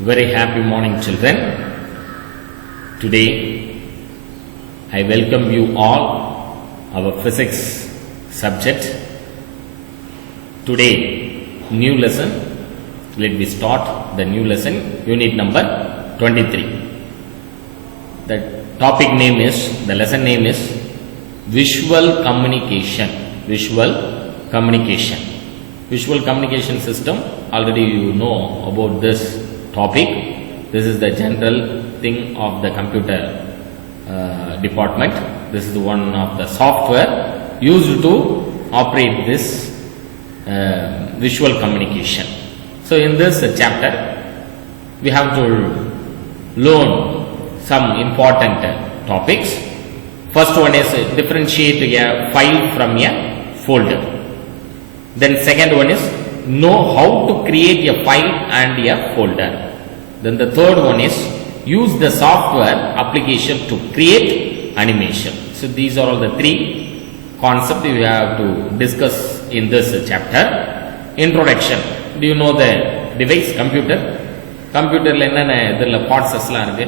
Very happy morning, children. Today I welcome you all our physics subject. Today new lesson. Let me start the new lesson, unit number 23. The topic name is, the lesson name is visual communication. Visual communication. Visual communication system, already you know about this topic. This is the general thing of the computer department. This is one of the software used to operate this visual communication. So in this chapter we have to learn some important topics. First one is differentiate a file from a folder. Then second one is know how to create a file and a folder. Then the third one is use the software application to create animation. So these are all the three concepts we have to discuss in this chapter. Introduction. Do you know the device? Computer. Computer la enna parts la irukku,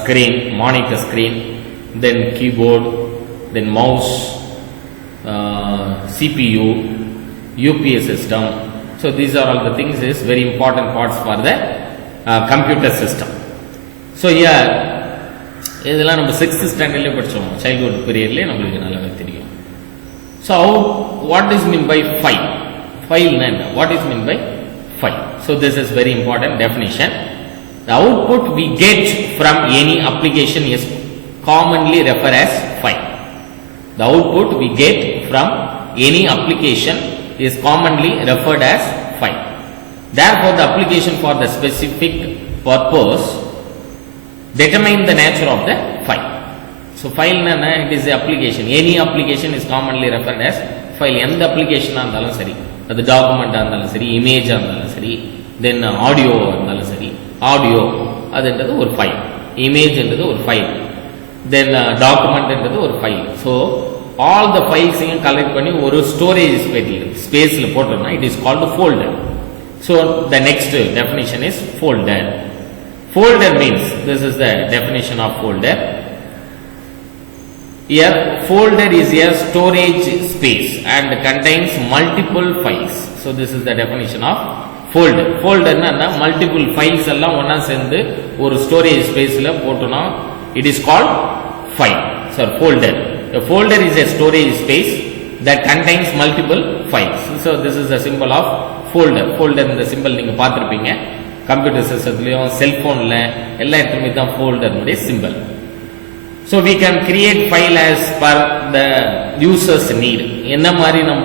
screen, monitor screen, then keyboard, then mouse, CPU, UPS system. So these are all the things is very important parts for the computer system. So here இதெல்லாம் நம்ம 6th standard ல படிச்சோம், childhood period ல நமக்கு நல்லாவே தெரியும். So what is mean by file? File na enna? What is mean by file? So this is very important definition. The output we get from any application is commonly referred as file. The output we get from any application is commonly referred as file. Therefore, the application for the specific purpose determine the nature of the file. So, file na it is the application. Any application is commonly referred as file. End application andalum sari. The document andalum sari, image andalum sari, then audio andalum sari. Audio adendrathu ஒரு file. Image endrathu ஒரு file. Then document endrathu ஒரு file. So, all the files collect பண்ணி ஒரு storage space ல போட்டோம்னா it is called folder. So the next definition is folder. Folder means, this is the definition of folder. Here folder is a storage space and contains multiple files. So this is the definition of folder. Folder na multiple files எல்லாம் ஒண்ணா சேர்ந்து ஒரு storage space ல போட்டோம்னா it is called file. So folder. A folder is a storage space that contains multiple files. So this is the symbol of folder. Folder இந்த symbol நீங்க பார்த்திருப்பீங்க computer சிஸ்டத்துலயும் செல்போன்ல எல்லா இடத்துலயுமே தான் folder உடைய symbol. So we can create file as per the users need. என்ன மாதிரி நம்ம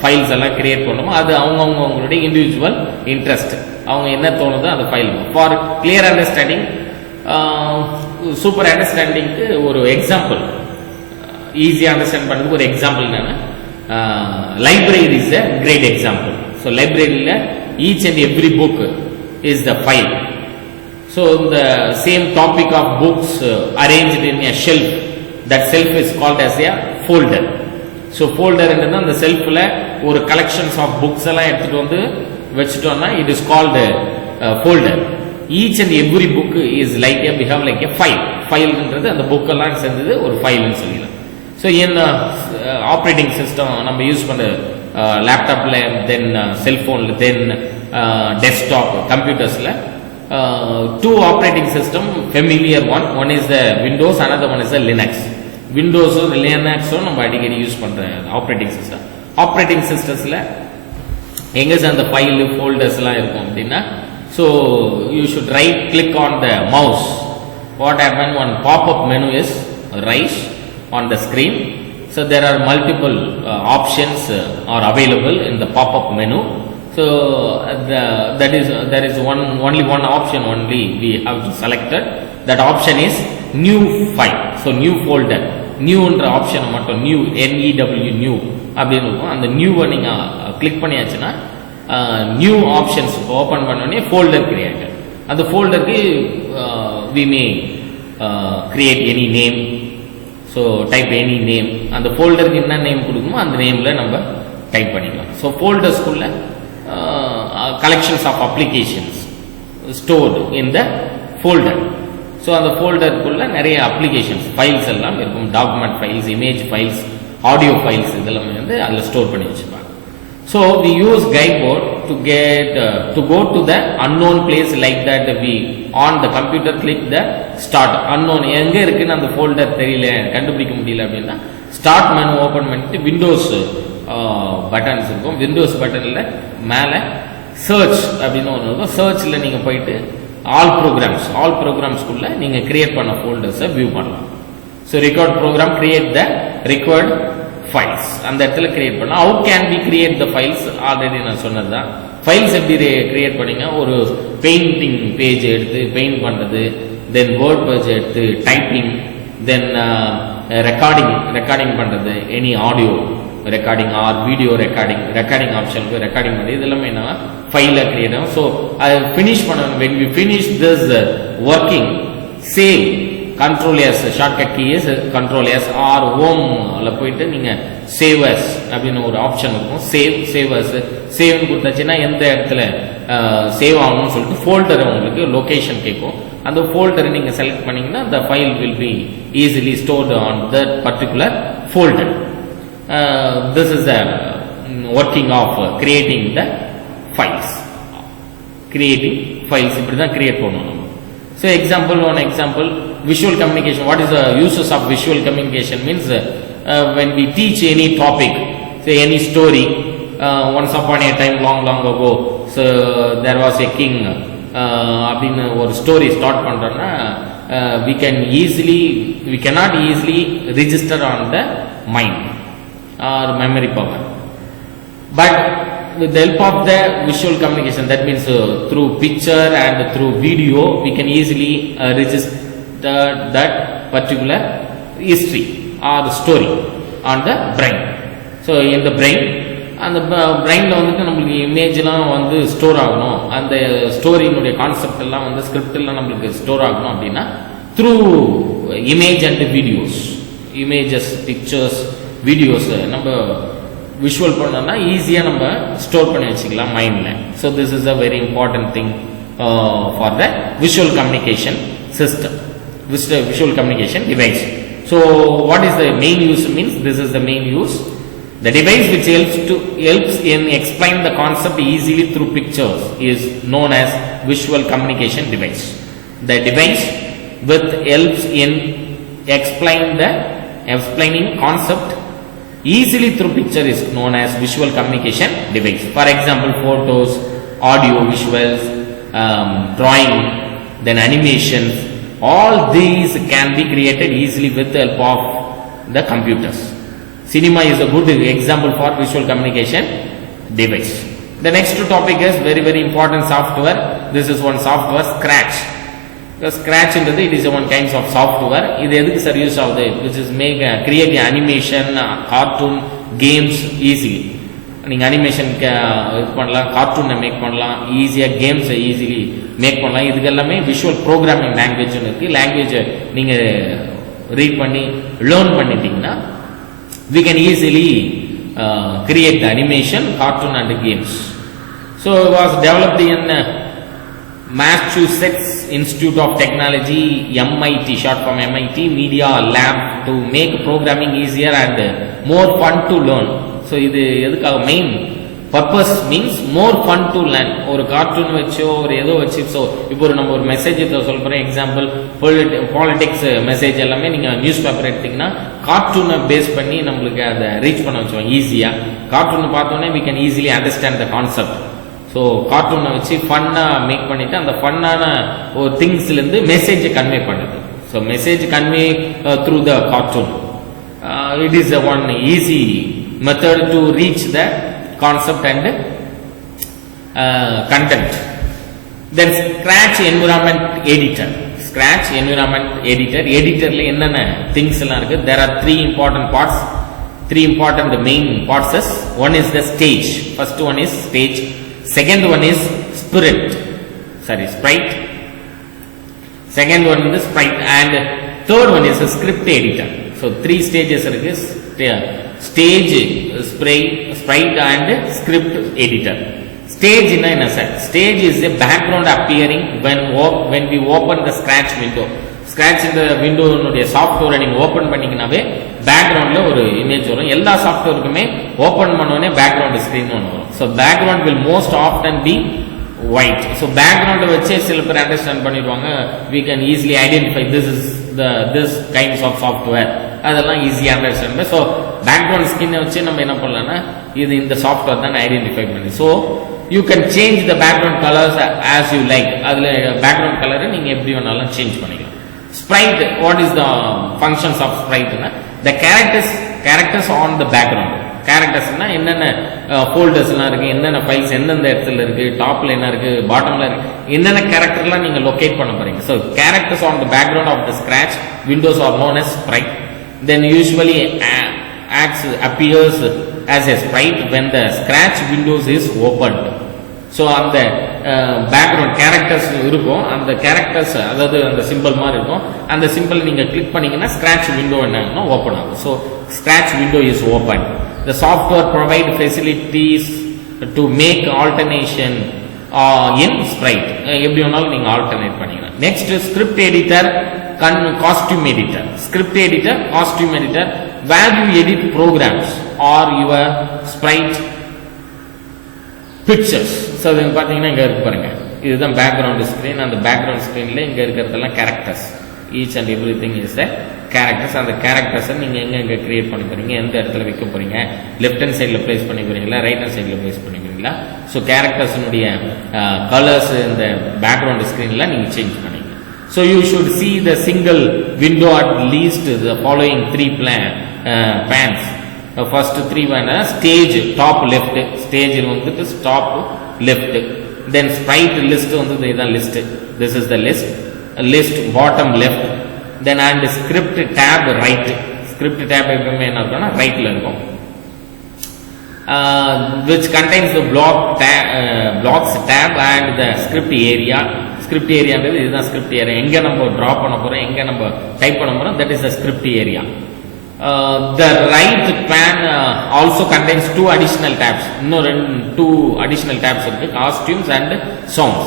ஃபைல்ஸ் எல்லாம் கிரியேட் பண்ணோமோ அது அவங்களுடைய இண்டிவிஜுவல் இன்ட்ரெஸ்ட், அவங்க என்ன தோணுதோ அந்த file. For clear understanding, super அண்டர்ஸ்டாண்டிங்க்கு ஒரு எக்ஸாம்பிள், ஈஸியாக அண்டர்ஸ்டாண்ட் பண்ணுறதுக்கு ஒரு எக்ஸாம்பிள் என்னன்னா, library is a great example. So லைப்ரரியில் each and every book is the file. So the same topic of books arranged in a shelf, that shelf is called as a folder. So folder என்றது அந்த செல்ஃப்ல ஒரு collections of books எல்லாம் எடுத்துட்டு வந்து வச்சுட்டோம்னா it is called folder. Each and every book is like a behave like a file. File என்றது அந்த book எல்லாம் சேர்ந்தது ஒரு ஃபைல்னு சொல்லலாம். So in operating system நம்ம யூஸ் பண்ற லேப்டாப்ல, தென் செல்போன்ல, தென் desktop கம்ப்யூட்டர்ஸ்ல two operating system familiar one is the Windows, another one is the Linux. Windows or Linux நம்ம அடிக்கடி யூஸ் பண்ற ஆப்பரேட்டிங் சிஸ்டம். ஆப்பரேட்டிங் சிஸ்டம்ஸ்ல எங்க அந்த ஃபைல் ஃபோல்டர்ஸ் எல்லாம் இருக்கும் அப்படின்னா, so you should right click on the mouse. What happen, one pop up menu is rise on the screen. So there are multiple options are available in the pop up menu. So there is only one option only we have to selected. That option is new file. So new folder. New என்ற option மட்டும், new NEW new அப்படின்னு இருக்கும். அந்த நியூவை நீங்க click பண்ணியாச்சுன்னா new options open பண்ணோடனே folder create. அந்த ஃபோல்டருக்கு we may create any name. So type any name. அந்த ஃபோல்டருக்கு என்ன நேம் கொடுக்கணுமோ அந்த நேம்ல நம்ம டைப் பண்ணிக்கலாம். ஸோ ஃபோல்டர்ஸ்குள்ள collections of applications stored in the folder. So அந்த ஃபோல்டருக்குள்ள நிறைய அப்ளிகேஷன்ஸ் ஃபைல்ஸ் எல்லாம் இருக்கும். Document files, image files, audio files இதெல்லாமே வந்து அதில் ஸ்டோர் பண்ணி வச்சுப்பாங்க. So we use guide board to go to the unknown place like that we on the computer click the start. Unknown எங்கே இருக்குன்னு அந்த ஃபோல்டர் தெரியல, கண்டுபிடிக்க முடியல அப்படின்னா ஸ்டார்ட் மெனு ஓப்பன் பண்ணிட்டு விண்டோஸ் பட்டன்ஸ் இருக்கும். விண்டோஸ் பட்டனில் மேலே சர்ச் அப்படின்னு ஒன்று இருக்கும். சர்ச்சில் நீங்கள் போயிட்டு ஆல் ப்ரோக்ராம்ஸ்குள்ள நீங்கள் கிரியேட் பண்ண ஃபோல்டர்ஸை வியூ பண்ணலாம். So record program create the record files அந்த இடத்துல கிரியேட் பண்ணலாம். How can be create the files already நான் சொன்னது தான். ஃபைல்ஸ் எப்படி கிரியேட் பண்ணீங்க, ஒரு பெயிண்டிங் பேஜ் எடுத்து பெயிண்ட் பண்ணுறது, தென் வேர்ட் பேஜ் எடுத்து டைப்பிங், தென் ரெக்கார்டிங் பண்ணுறது, any audio recording or video ரெக்கார்டிங் ஆப்ஷனுக்கு ரெக்கார்டிங் பண்ணி இதெல்லாமே என்ன ஃபைலாக கிரியேட் ஆகும். ஸோ அதை ஃபினிஷ் பண்ணணும். When we finish this working save control S, shortcut key is control S or ஹோம்ல போயிட்டு நீங்கள் சேவ் அஸ் அப்படின்னு ஒரு ஆப்ஷன் இருக்கும். சேவ் அஸ் சேவ்னு கொடுத்தாச்சுன்னா எந்த இடத்துல சேவ் ஆகணும்னு சொல்லிட்டு ஃபோல்டரை உங்களுக்கு லொகேஷன் கேட்கும். அந்த ஃபோல்டரை நீங்கள் செலக்ட் பண்ணீங்கன்னா the file will be easily stored on that particular folder. This is the working of creating the files. Creating files இப்படி தான் கிரியேட் பண்ணணும். So one example visual communication. What is the uses of visual communication means when we teach any topic, say any story, once upon a time long ago, so there was a king அப்படின்னு ஒரு story start பண்றோம்னா we cannot easily register on the mind or memory power, but with the help of the visual communication, that means through picture and through video we can easily register that particular history or story on the brain. So in the brain, அந்த பிரெயினில் வந்துட்டு நம்மளுக்கு இமேஜ்லாம் வந்து store ஆகணும், அந்த ஸ்டோரியினுடைய concept எல்லாம் வந்து script எல்லாம் நம்மளுக்கு ஸ்டோர் ஆகணும் அப்படின்னா through image and videos, images, pictures, videos நம்ம விஷுவல் பண்ணோம்னா ஈஸியாக நம்ம ஸ்டோர் பண்ணி வச்சுக்கலாம் மைண்டில். So this is a very important thing for the visual communication system, visual communication device. So what is the main use means, this is the main use. The device which helps in explain the concept easily through pictures is known as visual communication device. The device which helps in explaining concept easily through picture is known as visual communication device. For example, photos, audio, visuals, drawing, then animations, all these can be created easily with the help of the computers. Cinema is a good example for visual communication device. The next topic is very important software. This is one software, Scratch. The Scratch into it is one kind of software. இது எதுக்கு sir use ஆகுது, which is create animation, cartoon, games easily. நீங்கள் animation இது பண்ணலாம், கார்ட்டூனை make பண்ணலாம், ஈஸியாக கேம்ஸை easily make பண்ணலாம். இதுக்கு எல்லாமே விஷுவல் ப்ரோக்ராமிங் லாங்குவேஜ்னு இருக்குது. லாங்குவேஜை நீங்கள் ரீட் பண்ணி லேர்ன் பண்ணிட்டீங்கன்னா we can easily create the animation, cartoon and games. So it was developed in Massachusetts Institute of Technology, MIT, short form MIT Media Lab, to make programming easier and more fun to learn. So இது எதுக்காக main purpose means more fun to learn. ஒரு cartoon வச்சோ ஒரு ஏதோ வச்சு, so இப்போ நம்ம ஒரு மெசேஜ் சொல்கிறேன், எக்ஸாம்பிள் பாலிடிக்ஸ் மெசேஜ் எல்லாமே நீங்கள் நியூஸ் பேப்பர் எடுத்திங்கன்னா கார்ட்டூனை பேஸ் பண்ணி நம்மளுக்கு அதை ரீச் பண்ண வச்சுருவாங்க ஈஸியாக. கார்ட்டூனை பார்த்தோன்னே we can easily understand the concept. So கார்ட்டூனை வச்சு ஃபன்னாக மேக் பண்ணிவிட்டு அந்த ஃபன்னான ஒரு திங்ஸ்லேருந்து மெசேஜை கன்வே பண்ணுது. So message convey through the cartoon. It is one easy method to reach the concept and content. Then Scratch environment editor. Scratch environment editor. Editorல என்னென்ன things எல்லாம் இருக்கு? There are three important parts. Three important main parts is, one is the stage. First one is stage. Second one is sprite. Second one is sprite, and third one is a script editor. So three stages இருக்கு. Stage, sprite and script editor. Stage in a sense. Stage is a background appearing when we open the scratch window. Scratch இந்த விண்டோனுடைய சாஃப்ட்வேரை நீங்கள் open பண்ணிங்கனாவே பேக்ரவுண்டில் ஒரு image வரும். எல்லா சாஃப்ட்வேருக்குமே open பண்ணோடனே பேக்ரவுண்ட் ஸ்க்ரீன் ஒன்று வரும். So background will most often be white. So பேக்ரவுண்டை வச்சே சில பேர் அண்டர்ஸ்டாண்ட் பண்ணிடுவாங்க. We can easily identify this kinds of software, அதெல்லாம் ஈஸியாக அண்டர்ஸ்டாண்ட். ஸோ பேக்ரவுண்ட் ஸ்கின்னை வச்சு நம்ம என்ன பண்ணலாம்னா இது இந்த சாஃப்ட்வேர் தான் ஐடென்டிஃபை பண்ணி. So you can change the background colours as you like. அதில் பேக்ரவுண்ட் கலரை நீங்கள் எப்படி வேணாலும் சேஞ்ச் பண்ணிக்கலாம். Sprite, what is the functions of sprite? The characters on the background. Characters என்னென்ன ஃபோல்டர்ஸ்லாம் இருக்கு, என்னென்ன ஃபைல்ஸ் எந்தெந்த இடத்துல இருக்கு, டாப்ல என்ன இருக்கு, பாட்டம்ல இருக்கு, என்னென்ன கேரக்டர்லாம் நீங்க லொகேட் பண்ண போறீங்க. So characters on the background of the Scratch windows are known as sprite. Then usually appears as a sprite when the scratch windows is opened. So அந்த பேக்ரவுண்ட் கேரக்டர்ஸ் இருக்கும். அந்த கேரக்டர்ஸ் அதாவது அந்த சிம்பிள் மாதிரி இருக்கும். அந்த சிம்பிள் நீங்கள் click பண்ணீங்கன்னா ஸ்க்ராட்ச் விண்டோ என்ன ஓப்பன் ஆகும். So Scratch window is open. The software provide facilities to make alternation in sprite. எப்படி வேணாலும் நீங்கள் ஆல்டர்னேட் பண்ணிக்கலாம். Next script editor, costume editor. Script editor, costume editor, where you edit programs or your sprite pictures. So அது பார்த்தீங்கன்னா இங்கே இருக்கு பாருங்க, இதுதான் பேக்ரவுண்ட் ஸ்க்ரீன். அந்த பேக்ரவுண்ட் ஸ்க்ரீனில் இங்கே இருக்கிறதெல்லாம் characters. Each and every thing is the characters. அந்த கேரக்டர்ஸை நீங்கள் எங்கே கிரியேட் பண்ணி போறீங்க, எந்த இடத்துல வைக்க போறீங்க, லெஃப்ட் ஹேண்ட் சைடில் பிளேஸ் பண்ணி போறீங்களா, ரைட் ஹேண்ட் சைடில் பிளேஸ் பண்ணி போறீங்களா. ஸோ கேரக்டர்ஸினுடைய கலர்ஸ் இந்த பேக்ரவுண்ட் ஸ்க்ரீனில் நீங்கள் சேஞ்ச் பண்ணீங்க. So you should see the single window at least the following 3 panes. First 3 வேணா ஸ்டேஜ் டாப் லெஃப்ட், ஸ்டேஜ் வந்துட்டு top left. Then sprite list வந்து இதுதான் list, this is the list bottom left. Then and script tab right. Script tab எப்பவுமே என்ன இருக்கும்னா ரைட்ல இருக்கும். which contains the blocks tab and the script area. Script ஏரியான்றது இதுதான் ஸ்கிரிப்ட் ஏரியா. எங்க நம்ம டிரா பண்ண போறோம், எங்க நம்ம டைப் பண்ண போறோம், that is the script area. The right pan also contains 2 additional tabs. இன்னும் 2 additional tabs இருக்கு, costumes and sounds.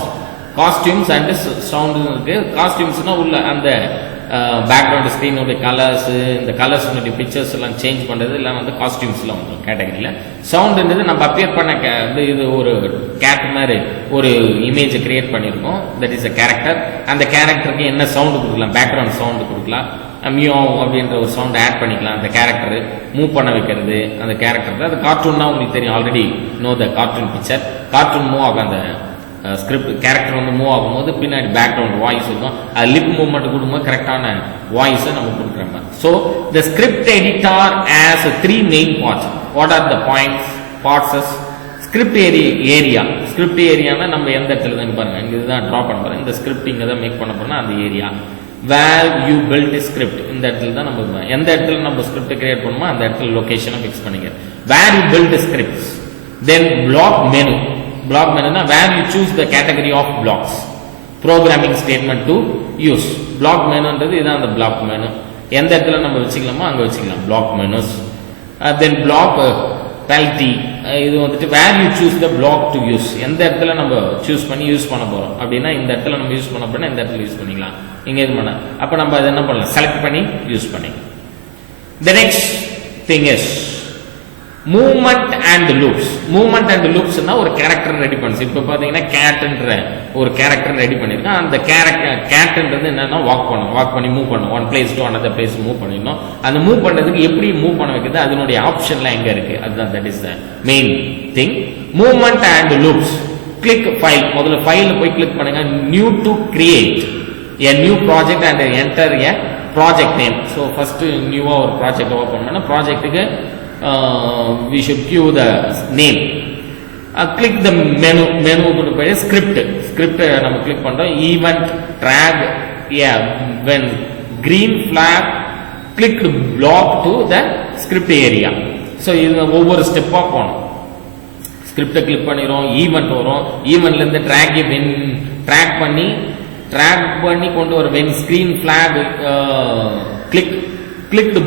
Costumes and sound இருக்கு. Costumesனா உள்ள அந்த பேக்ரவுண்ட் ஸ்க்ரீனோட கலர்ஸ், இந்த கலர்ஸ்னுடைய பிக்சர்ஸ் எல்லாம் சேஞ்ச் பண்றது எல்லாம் வந்து காஸ்டியூம்ஸ்ல வந்துடும் கேட்டகரியில். சவுண்ட்ன்றது நம்ம அப்பியர் பண்ண இது ஒரு கேட் மாதிரி ஒரு இமேஜை கிரியேட் பண்ணியிருக்கோம், தட் இஸ் அ கேரக்டர். அந்த கேரக்டருக்கு என்ன சவுண்டு கொடுக்கலாம், பேக்ரவுண்ட் சவுண்டு கொடுக்கலாம், மியோ அப்படின்ற ஒரு சவுண்ட் ஆட் பண்ணிக்கலாம். அந்த கேரக்டர் மூவ் பண்ண வைக்கிறது, அந்த கேரக்டர் அது கார்ட்டூன்னா உங்களுக்கு தெரியும், ஆல்ரெடி நோ த கார்ட்டூன் பிக்சர். கார்ட்டூன் மூவ் ஆகும், அந்த ஸ்கிரிப்ட் கேரக்டர் வந்து மூவ் ஆகும்போது பின்னாடி பேக்ரவுண்ட் வாய்ஸ் இருக்கும், அது லிப் மூவ்மெண்ட் கொடுக்கும்போது கரெக்டான வாய்ஸை நம்ம கொடுக்குற மாதிரி. So the script editor has 3 main parts. What are the parts? Script area. Script ஏரியானா நம்ம எந்த இடத்துல தான் பாருங்க, இங்கே இதுதான் ட்ரா பண்ண போறோம், இந்த ஸ்கிரிப்ட் இங்கே தான் மேக் பண்ண போறோம்னா அந்த area. Where you build script, இந்த இடத்துல தான் நம்ம எந்த இடத்துல நம்ம ஸ்கிரிப்ட் கிரியேட் பண்ணுமோ அந்த இடத்துல லொகேஷனை ஃபிக்ஸ் பண்ணிக்க. Where you build scripts. Then block menu. Block மெனுனா where you choose the category of blocks, programming statement to use. Block மெனுன்றது இதுதான் அந்த பிளாக் மெனு. எந்த இடத்துல நம்ம வச்சுக்கலாமோ அங்கே வச்சுக்கலாம் block menus. Then block palette, இது வந்துட்டு where you choose the block to use, எந்த இடத்துல நம்ம சூஸ் பண்ணி யூஸ் பண்ண போறோம் அப்படின்னா இந்த இடத்துல நம்ம யூஸ் பண்ண போறோம்னா இந்த இடத்துல யூஸ் பண்ணிக்கலாம், இங்க இது பண்ண. அப்ப நம்ம அதை என்ன பண்ணலாம், செலக்ட் பண்ணி யூஸ் பண்ணி. The next thing is movement and loops. Movement and loops னா ஒரு கேரக்டர் ரெடி பண்ணுது. இப்போ பாத்தீங்கன்னா கேட்ன்ற ஒரு கேரக்டர் ரெடி பண்ணிருக்கோம். அந்த கேட்ன்றது என்னன்னா வாக் பண்ணி மூவ் பண்ணும், one place to another place move பண்ணிடணும். அந்த மூவ் பண்றதுக்கு எப்படி மூவ் பண்ண வைக்கிறது, அதனுடைய ஆப்ஷன்லாம் எங்க இருக்கு, அதுதான் that is the main thing. Movement and loops. Click file, முதல்ல ஃபைல்ல போய் கிளிக் பண்ணுங்க. New to create a new project and enter a project name. So first நியூவா ஒரு ப்ராஜெக்ட் ஓபன் பண்ணா ப்ராஜெக்ட்டுக்கு we should give the name. Click the menu க்கு போய் script நம்ம கிளிக் பண்றோம். event drag when green flag click block to the script area. So இது ஒவ்வொரு ஸ்டெப்பா போணும். ஸ்கிரிப்டை கிளிக் பண்ணிரும், ஈவென்ட் வரும், ஈவென்ட்ல இருந்து ட்ராக் பண்ணி கொண்டு வர when screen flag clicked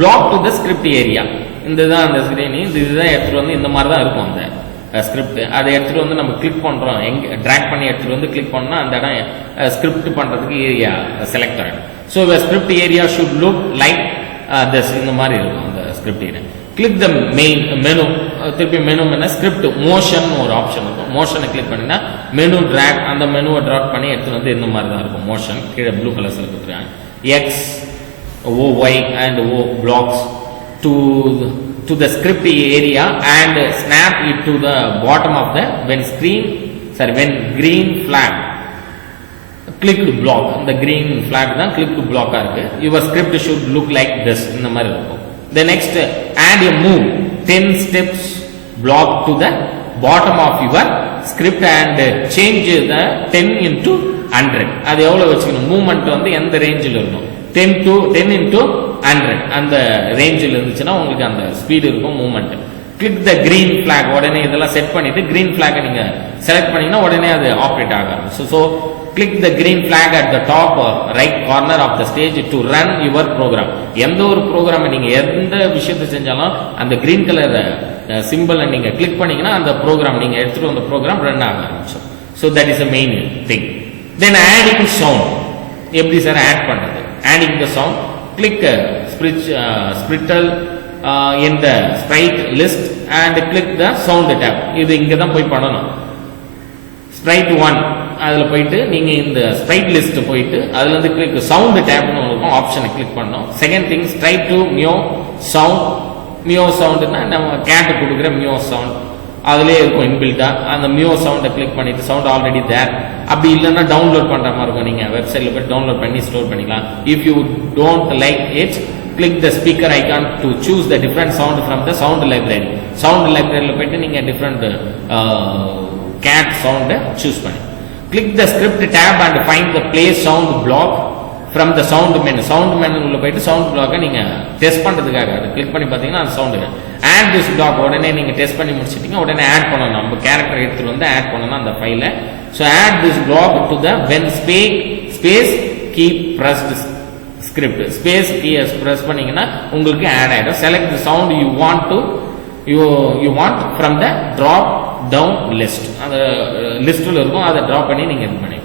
block to the script area. இதுதான் அந்த ஸ்கிரீன், இதுதான் எடுத்துட்டு வந்து இந்த மாதிரி தான் இருக்கும் அந்த ஸ்கிரிப்ட். அதை எடுத்துகிட்டு வந்து நம்ம கிளிக் பண்ணுறோம், எங்கே ட்ராக் பண்ணி எடுத்துகிட்டு வந்து கிளிக் பண்ணால் அந்த இடம் ஸ்கிரிப்ட் பண்ணுறதுக்கு ஏரியா செலக்ட் ஆகிடும். So script area should look like this, இந்த மாதிரி இருக்கும் அந்த script area. Click the main menu, திருப்பி மெனு என்ன ஸ்கிரிப்ட் மோஷன் ஒரு ஆப்ஷன் இருக்கும். மோஷனை கிளிக் பண்ணினா மெனு ட்ராக், அந்த மெனுவை ட்ராக் பண்ணி எடுத்துகிட்டு வந்து இந்த மாதிரி தான் இருக்கும் மோஷன். கீழே ப்ளூ கலர்ஸில் கொடுத்துருக்காங்க. X OY and O blocks to the script area and snap it to the bottom of the when green flag clicked block. the green flag தான் clicked block இருக்கு. your script should look like this, இந்த மாதிரி இருக்கும். the next add a move 10 steps block to the bottom of your script and change the 10 into 100. அது எவ்வளவு வச்சுக்கணும், movement வந்து எந்த ரேஞ்சில் இருக்கும், 10 into 100 அந்த ரேஞ்சில் இருந்துச்சுன்னா உங்களுக்கு அந்த ஸ்பீடு இருக்கும் movement. Click the green flag, உடனே இதெல்லாம் செட் பண்ணிட்டு கிரீன் ஃபிளாகை நீங்க செலக்ட் பண்ணீங்கன்னா உடனே அது ஆப்ரேட் ஆகும். So click the green flag at the top right corner of the stage to run your program. எந்த ஒரு ப்ரோக்ராமை நீங்க எந்த விஷயத்தை செஞ்சாலும் அந்த கிரீன் கலர் சிம்பிளை நீங்க கிளிக் பண்ணீங்கன்னா அந்த ப்ரோக்ராம் நீங்க எடுத்துட்டு வந்த ப்ரோக்ராம் ரன் ஆக ஆரம்பிச்சோம். So that is a main thing. Then adding sound, எப்படி சார் ஆட் பண்றது? adding the sound, click spritle in the sprite list and click the sound tab. இது இங்க தான் போய் பண்ணணும். sprite 1 அதுல போயிட்டு நீங்க இந்த sprite list போயிட்டு அதுல இருந்து click sound tab னு இருக்கும், ஆப்ஷனை கிளிக் பண்ணனும். Second thing strike to meow sound னா நம்ம கேட் கொடுக்குற meow sound அதுலயே இருக்கும் இன்பில்ட்டா. அந்த மியோ சவுண்டை கிளிக் பண்ணிட்டு சவுண்ட் ஆல்ரெடி தேர். அப்படி இல்லைன்னா டவுன்லோட் பண்ற மாதிரி இருக்கும், நீங்க வெப்சைட்ல போய் டவுன்லோட் பண்ணி ஸ்டோர் பண்ணிக்கலாம். If you don't like it click the speaker icon to choose the different sound from the sound library. Sound லைப்ரரியில் போயிட்டு நீங்க டிஃபரெண்ட் கேட் சவுண்டை சூஸ் பண்ணி click the script tab and find the play sound block from the sound menu. Sound மெனுல போயிட்டு sound பிளாக்கை நீங்க test பண்றதுக்காக அதை கிளிக் பண்ணி பார்த்தீங்கன்னா அந்த சவுண்டு ஆட் திஸ் பிளாக். உடனே நீங்க டெஸ்ட் பண்ணி முடிச்சிட்டீங்க, உடனே ஆட் பண்ணணும், நம்ம கேரக்டர் எடுத்துட்டு வந்து ஆட் பண்ணணும் அந்த ஃபைலை. So add this block to the when space key pressed script. Space key press பண்ணீங்கன்னா உங்களுக்கு ஆட் ஆயிடும். Select the sound you want from the drop down list. அந்த லிஸ்ட்ல இருக்கும், அதை ட்ராப் பண்ணி நீங்க இது பண்ணி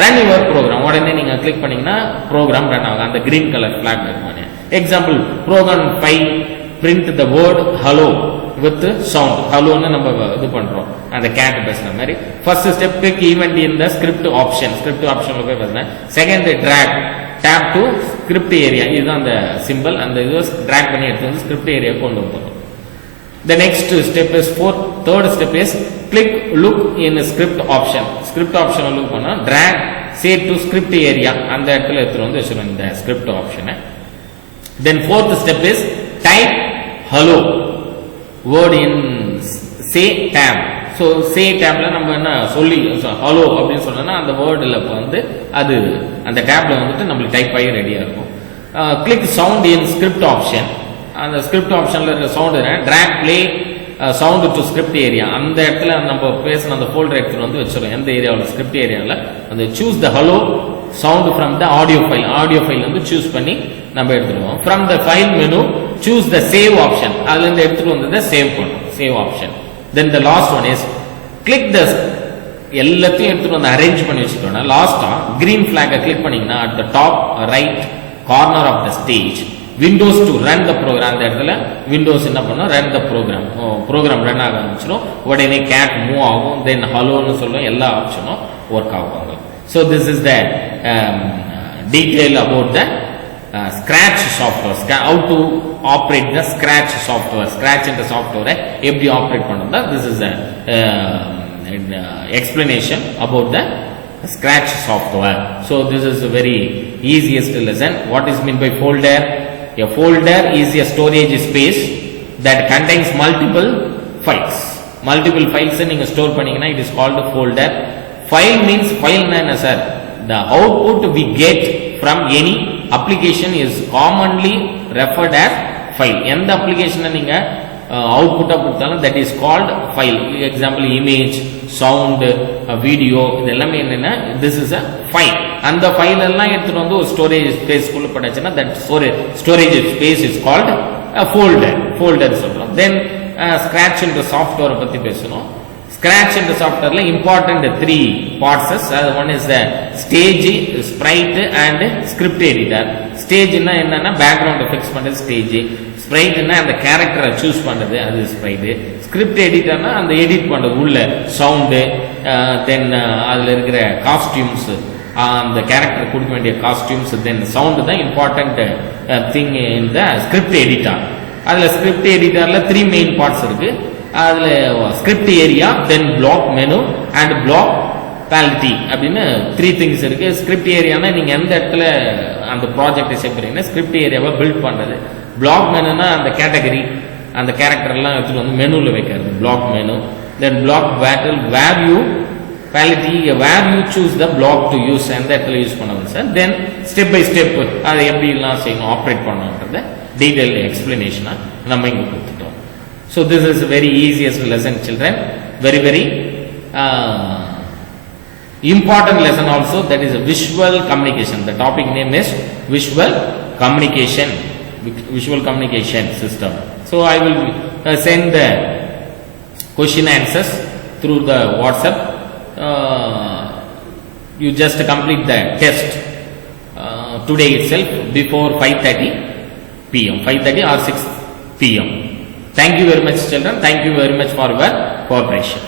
ரன் யுவர் ப்ரோக்ராம். உடனே நீங்க கிளிக் பண்ணீங்கன்னா ப்ரோக்ராம் ரன் ஆகும். அந்த கிரீன் கலர் ஃபிளாக் இருக்கும். Example program 5 print the word hello with sound. ஹலோன்னு நம்ம இது பண்றோம் அந்த கேட் பேசுற மாதிரி. First step click event in the script option. Script ஆப்ஷன்ல போய் பார்த்தீங்கன்னா second drag tab to script area. இதுதான் அந்த சிம்பிள். அந்த இது டிராக் பண்ணி எடுத்து வந்து ஸ்கிரிப்ட் ஏரியா கொண்டு வந்துடும். The next step is third step is click look in script option. Script option look பண்ணா drag say to script area அந்த இடத்துல எடுத்து வந்து வச்சிரும் இந்த script option. Then fourth step is type hello word in say tab. So say tabல நம்ம என்ன சொல்லி hello அப்படின்னு சொன்னோம்னா அந்த வேர்ட்ல வந்து அது அந்த tabல வந்துட்டு நம்மளுக்கு டைப் ஆகி ரெடியா இருக்கும். Click sound in script option. அந்த ஸ்கிரிப்ட் ஆப்ஷன்ல இருக்க sound drag play sound to script area. அந்த இடத்துல நம்ம பேசின அந்த ஃபோல்டர் எடுத்துட்டு வந்து வச்சிடும். எந்த ஏரியாவில் ஸ்கிரிப்ட் ஏரியாவில் அந்த choose the hello sound from the audio file வந்து சூஸ் பண்ணி நம்ம எடுத்துருவோம். From the file menu choose the save option. அதுல இருந்து எடுத்துட்டு வந்து சேவ் பண்ணும், save option. Then the last one is click the எல்லாத்தையும் எடுத்துட்டு வந்து அரேஞ்ச் பண்ணி வச்சுட்டோம்னா லாஸ்டா கிரீன் பிளாகை கிளிக் பண்ணீங்கன்னா at the top right corner of the stage windows to run the program. அந்த இடத்துல விண்டோஸ் என்ன பண்ணும், ரன் த ப்ரோக்ராம் ரன் ஆக ஆரம்பிச்சிடும். உடனே கேட் மூவ் ஆகும். தென் ஹலோன்னு சொல்லும், எல்லா ஆப்ஷனும் ஒர்க் ஆகும். So this is the detail about the scratch software. How to operate the scratch software. Scratch என்ற சாஃப்ட்வேரை எப்படி ஆப்ரேட் பண்ணுறதா this is explanation about the scratch software. So this is a very easiest lesson. What is meant by folder? A folder is a storage space that contains multiple files. Multiple files நீங்க store பண்ணீங்கன்னா it is called a folder. File means file na sir. The output we get from any application is commonly referred as file. எந்த application நீங்க அவுட்புட்டா கொடுத்தாலும் that is called file. Example image, sound, video, இது எல்லாமே என்னன்னா this is a file. அந்த file எல்லாம் எடுத்துட்டு வந்து ஒரு ஸ்டோரேஜ் ஸ்பேஸ்க்குள்ள பட்டாச்சுன்னா that storage space is called folder. Folder சொல்றோம். தென் ஸ்கிராட்ச் என்ற சாஃப்ட்வேரை பத்தி பேசணும். Scratch in the software important 3 parts. One is the stage, sprite and script editor. Stage enna background fix பண்றது stage, sprite na அந்த character choose பண்றது அது sprite, script editor na அந்த edit பண்றது உள்ள sound, then அதுல இருக்கிற costumes, அந்த character கொடுக்க வேண்டிய costumes, then sound தான் important thing in the script editor. அதுல script editorல 3 main parts இருக்கு. அதுல script area, then block menu and block quality அப்படின்னு 3 திங்ஸ் இருக்கு. ஸ்கிரிப்ட் ஏரியானா நீங்க எந்த இடத்துல அந்த ப்ராஜெக்டை செய்யறீங்கன்னா ஸ்கிரிப்ட் ஏரியாவை பில்ட் பண்றது. பிளாக் மெனுனா அந்த கேட்டகரி, அந்த கேரக்டர் எல்லாம் எடுத்துட்டு வந்து மெனுல வைக்கிறது, பிளாக் மெனு. தென் பிளாக் பேட்டில், where you quality, where you choose the block to use, எந்த இடத்துல யூஸ் பண்ணணும் sir. Then step by step அதை எப்படி எல்லாம் செய்யணும், ஆப்ரேட் பண்ணணுன்றத டீடைல் எக்ஸ்பிளனேஷனா நம்ம இங்க கொடுத்துட்டோம். So this is a very easiest lesson, children. Very important lesson also, that is a visual communication. The topic name is visual communication system. So I will send the question answers through the WhatsApp. You just complete the test today itself before 5:30 p.m. 5:30 or 6 p.m. Thank you very much, children. Thank you very much for your cooperation.